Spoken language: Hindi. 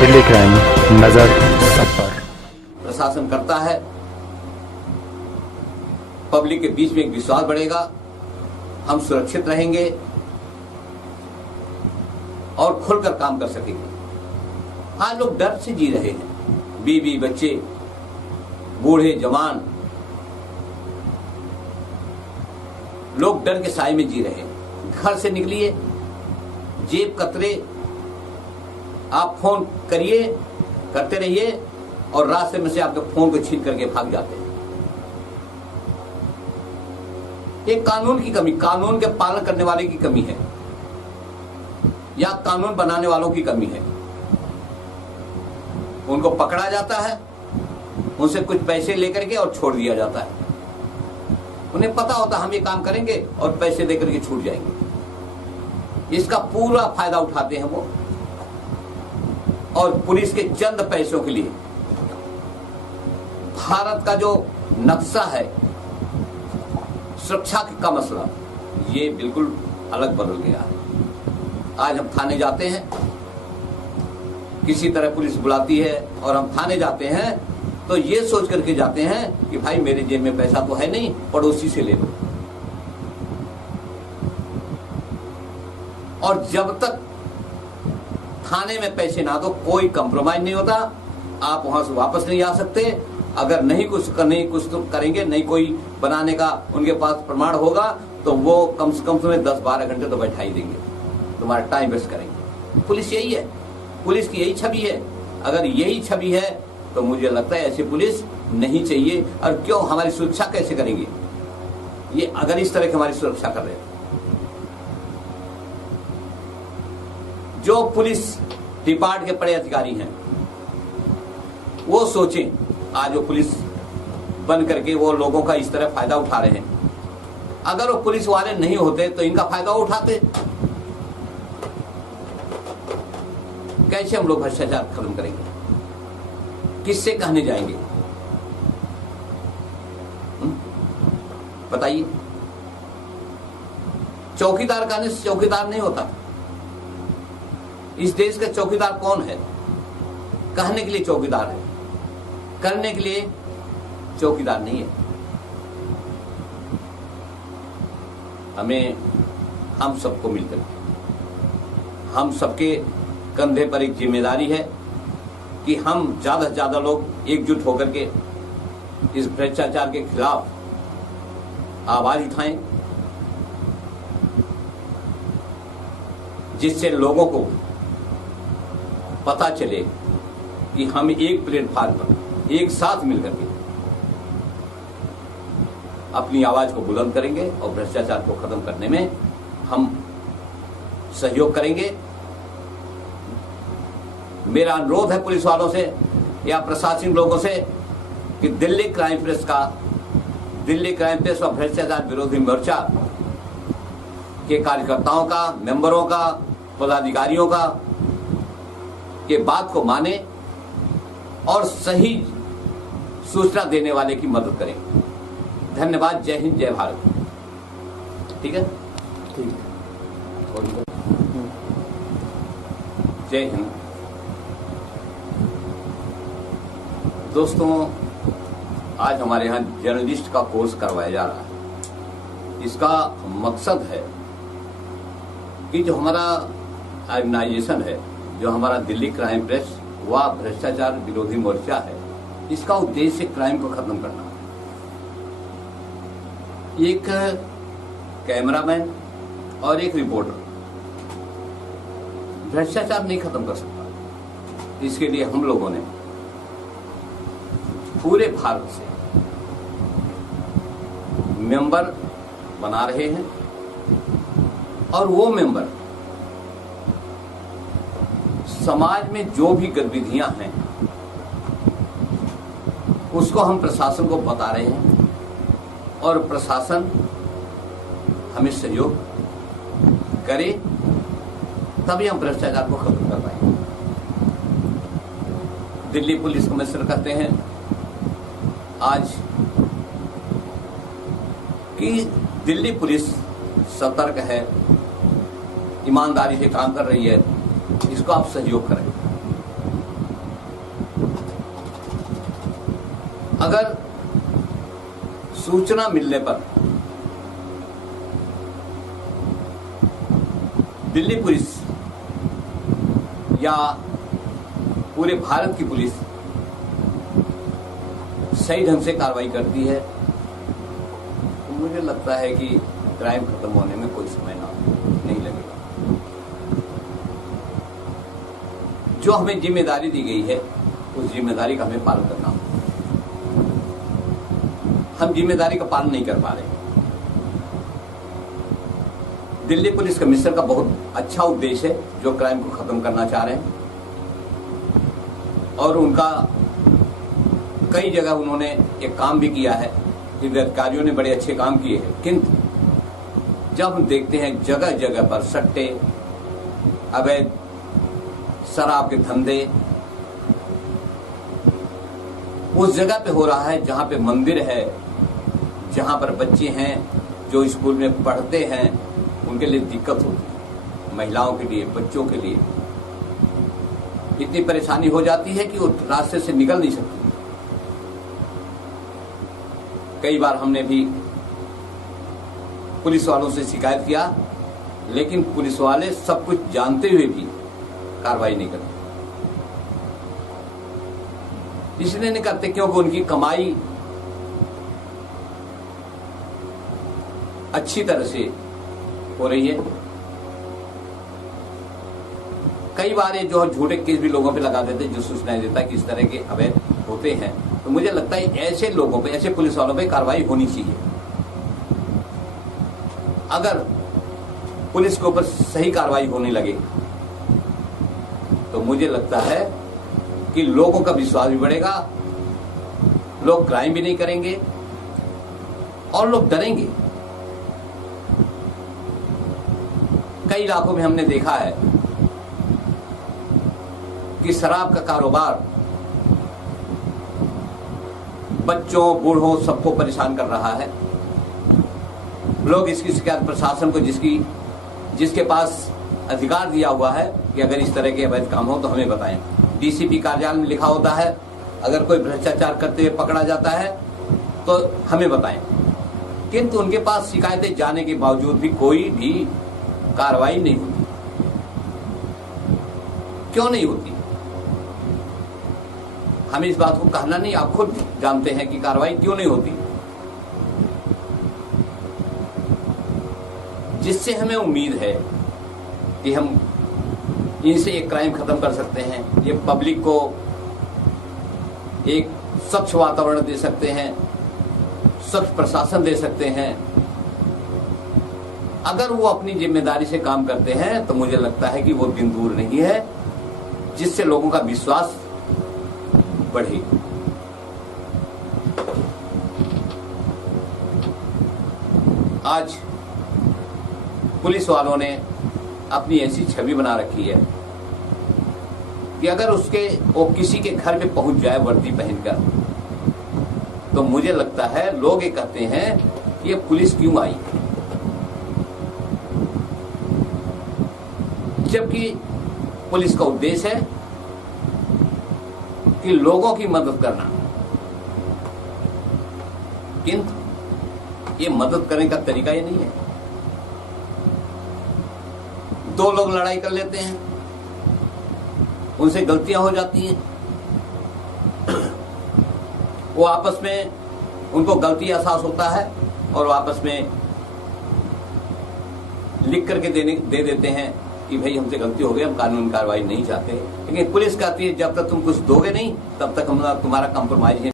दिल्ली क्राइम, नजर सब पर। प्रशासन करता है, पब्लिक के बीच में एक विश्वास बढ़ेगा, हम सुरक्षित रहेंगे और खुलकर काम कर सकेंगे। आज लोग डर से जी रहे हैं, बीवी बच्चे बूढ़े जवान लोग डर के साए में जी रहे हैं। घर से निकलिए, जेब कतरे, आप फोन करिए, करते रहिए और रास्ते में से आपके फोन को छीन करके भाग जाते हैं। ये कानून की कमी, कानून के पालन करने वाले की कमी है या कानून बनाने वालों की कमी है। उनको पकड़ा जाता है, उनसे कुछ पैसे लेकर के और छोड़ दिया जाता है। उन्हें पता होता हम ये काम करेंगे और पैसे देकर के छूट जाएंगे। इसका पूरा फायदा उठाते हैं वो, और पुलिस के चंद पैसों के लिए भारत का जो नक्शा है सुरक्षा का मसला, ये बिल्कुल अलग बदल गया है। आज हम थाने जाते हैं, किसी तरह पुलिस बुलाती है और हम थाने जाते हैं तो ये सोच करके जाते हैं कि भाई मेरे जेब में पैसा तो है नहीं, पड़ोसी से ले लो। और जब तक थाने में पैसे ना दो कोई कंप्रोमाइज नहीं होता, आप वहां से वापस नहीं आ सकते। अगर नहीं कुछ तो करेंगे, नहीं कोई बनाने का उनके पास प्रमाण होगा तो वो कम से कम तुम्हें 10-12 घंटे तो बैठा ही देंगे, तुम्हारा टाइम वेस्ट करेंगे। पुलिस यही है, पुलिस की यही छवि है। अगर यही छवि है तो मुझे लगता है ऐसी पुलिस नहीं चाहिए। और क्यों, हमारी सुरक्षा कैसे करेंगे ये अगर इस तरह की हमारी सुरक्षा कर रहे हैं? जो पुलिस डिपार्ट के बड़े अधिकारी हैं वो सोचें, आज वो पुलिस बन करके वो लोगों का इस तरह फायदा उठा रहे हैं। अगर वो पुलिस वाले नहीं होते तो इनका फायदा उठाते। कैसे हम लोग भ्रष्टाचार खत्म करेंगे? किससे कहने जाएंगे? बताइए। चौकीदार कहने से चौकीदार नहीं होता। इस देश का चौकीदार कौन है? कहने के लिए चौकीदार है, करने के लिए चौकीदार नहीं है। हमें, हम सबको मिलकर, हम सबके कंधे पर एक जिम्मेदारी है कि हम ज्यादा से ज्यादा लोग एकजुट होकर के इस भ्रष्टाचार के खिलाफ आवाज उठाएं, जिससे लोगों को पता चले कि हम एक प्लेटफार्म पर एक साथ मिलकर के अपनी आवाज को बुलंद करेंगे और भ्रष्टाचार को खत्म करने में हम सहयोग करेंगे। मेरा अनुरोध है पुलिस वालों से या प्रशासनिक लोगों से कि दिल्ली क्राइम प्रेस और भ्रष्टाचार विरोधी मोर्चा के कार्यकर्ताओं का, मेंबरों का, पदाधिकारियों का ये बात को माने और सही सूचना देने वाले की मदद करें। धन्यवाद। जय हिंद, जय भारत। ठीक है, ठीक है। जय हिंद। दोस्तों, आज हमारे यहाँ जर्नलिस्ट का कोर्स करवाया जा रहा है। इसका मकसद है कि जो हमारा ऑर्गेनाइजेशन है, जो हमारा दिल्ली क्राइम प्रेस व भ्रष्टाचार विरोधी मोर्चा है, इसका उद्देश्य क्राइम को खत्म करना है। एक कैमरामैन और एक रिपोर्टर भ्रष्टाचार नहीं खत्म कर सकता। इसके लिए हम लोगों ने पूरे भारत से मेंबर बना रहे हैं और वो मेंबर समाज में जो भी गतिविधियां हैं उसको हम प्रशासन को बता रहे हैं और प्रशासन हमें सहयोग करे, तभी हम भ्रष्टाचार को खत्म कर पाएंगे। दिल्ली पुलिस कमिश्नर कहते हैं आज कि दिल्ली पुलिस सतर्क है, ईमानदारी से काम कर रही है, इसको आप सहयोग करें। अगर सूचना मिलने पर दिल्ली पुलिस या पूरे भारत की पुलिस सही ढंग से कार्रवाई करती है तो मुझे लगता है कि क्राइम खत्म होने में कोई समय नहीं लगेगा। जो हमें जिम्मेदारी दी गई है उस जिम्मेदारी का हमें पालन करना होगा। हम जिम्मेदारी का पालन नहीं कर पा रहे। दिल्ली पुलिस कमिश्नर का बहुत अच्छा उद्देश्य है जो क्राइम को खत्म करना चाह रहे हैं और उनका कई जगह उन्होंने एक काम भी किया है। अधिकारियों ने बड़े अच्छे काम किए हैं, किंतु जब हम देखते हैं जगह जगह पर सट्टे, अवैध शराब के धंधे उस जगह पे हो रहा है जहां पे मंदिर है, जहां पर बच्चे हैं जो स्कूल में पढ़ते हैं, उनके लिए दिक्कत होती है। महिलाओं के लिए, बच्चों के लिए इतनी परेशानी हो जाती है कि वो रास्ते से निकल नहीं सकती। कई बार हमने भी पुलिस वालों से शिकायत किया, लेकिन पुलिस वाले सब कुछ जानते हुए भी कार्रवाई नहीं करते। इसलिए नहीं करते क्योंकि उनकी कमाई अच्छी तरह से हो रही है। कई बार ये जो झूठे केस भी लोगों पे लगा देते हैं, जो सूचनाएं देता है कि इस तरह के अवैध होते हैं, तो मुझे लगता है ऐसे लोगों पे, ऐसे पुलिस वालों पे कार्रवाई होनी चाहिए। अगर पुलिस के ऊपर सही कार्रवाई होने लगे तो मुझे लगता है कि लोगों का विश्वास भी बढ़ेगा, लोग क्राइम भी नहीं करेंगे और लोग डरेंगे। कई इलाकों में हमने देखा है कि शराब का कारोबार बच्चों, बूढ़ों सबको परेशान कर रहा है। लोग इसकी शिकायत प्रशासन को, जिसके पास अधिकार दिया हुआ है कि अगर इस तरह के अवैध काम हो तो हमें बताएं। डीसीपी कार्यालय में लिखा होता है, अगर कोई भ्रष्टाचार करते हुए पकड़ा जाता है तो हमें बताएं, किंतु उनके पास शिकायतें जाने के बावजूद भी कोई भी कार्रवाई नहीं होती। क्यों नहीं होती? हमें इस बात को कहना नहीं, आप खुद जानते हैं कि कार्रवाई क्यों नहीं होती। जिससे हमें उम्मीद है कि हम इनसे एक क्राइम खत्म कर सकते हैं, ये पब्लिक को एक स्वच्छ वातावरण दे सकते हैं, स्वच्छ प्रशासन दे सकते हैं। अगर वो अपनी जिम्मेदारी से काम करते हैं तो मुझे लगता है कि वो दिन दूर नहीं है जिससे लोगों का विश्वास बढ़े। आज पुलिस वालों ने अपनी ऐसी छवि बना रखी है कि अगर वो किसी के घर पे पहुंच जाए वर्दी पहनकर, तो मुझे लगता है लोग ये कहते हैं कि ये पुलिस क्यों आई, जबकि पुलिस का उद्देश्य है कि लोगों की मदद करना। किंतु ये मदद करने का तरीका ये नहीं है। दो लोग लड़ाई कर लेते हैं, उनसे गलतियां हो जाती हैं, वो आपस में, उनको गलती एहसास होता है और वो आपस में लिख करके दे देते हैं कि भाई हमसे गलती हो गई, हम कानूनी कार्रवाई नहीं चाहते। लेकिन पुलिस कहती है जब तक तुम कुछ दोगे नहीं तब तक हम तुम्हारा कंप्रोमाइज